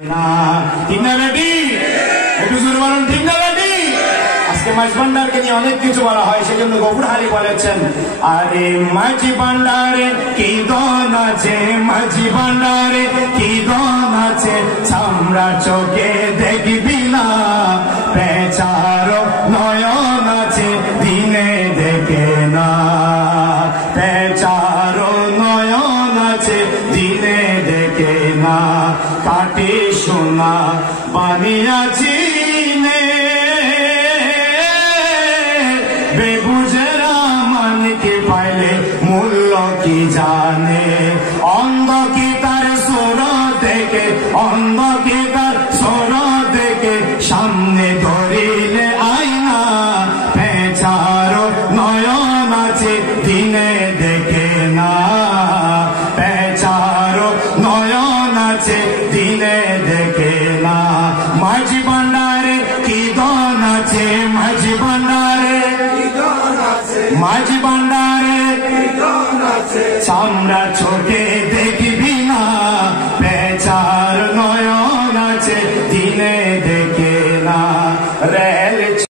ঠিক না বেটি? একটু জোরে বলুন, ঠিক না বেটি? আজকে মাঝ ভান্ডারকে নিয়ে অনেক কিছু বলা হয়, সেজন্য গফুর হালি বলেছেন, আরে মাঝি ভান্ডারে কি দন আছে, মাঝি ভান্ডারে কি দন আছে, চামড়া চোখে দেখবি না, পেঁচারো নয়ন আছে দিনে দেখে না, পেঁচারো নয়ন আছে দিনে দেখে না, কাটি সোনা বানিয়াছি বেবুঝেরা মানকে পাইলে মূল্য কি জানে, অন্ধ কি তার সোর দেখে, অন্ধ কি তার সোর দেখে, সামনে ধরিলে আয়না, পেঁচারো নয়ন আছে দিনে দেখে না, পেঁচারো নয়ন আছে দিনে দেখে না, মাঝি ভান্ডারে কি দন আছে, মাঝি ভান্ডারে মাঝি ভান্ডারে চামড়া চোখে দেখবি না,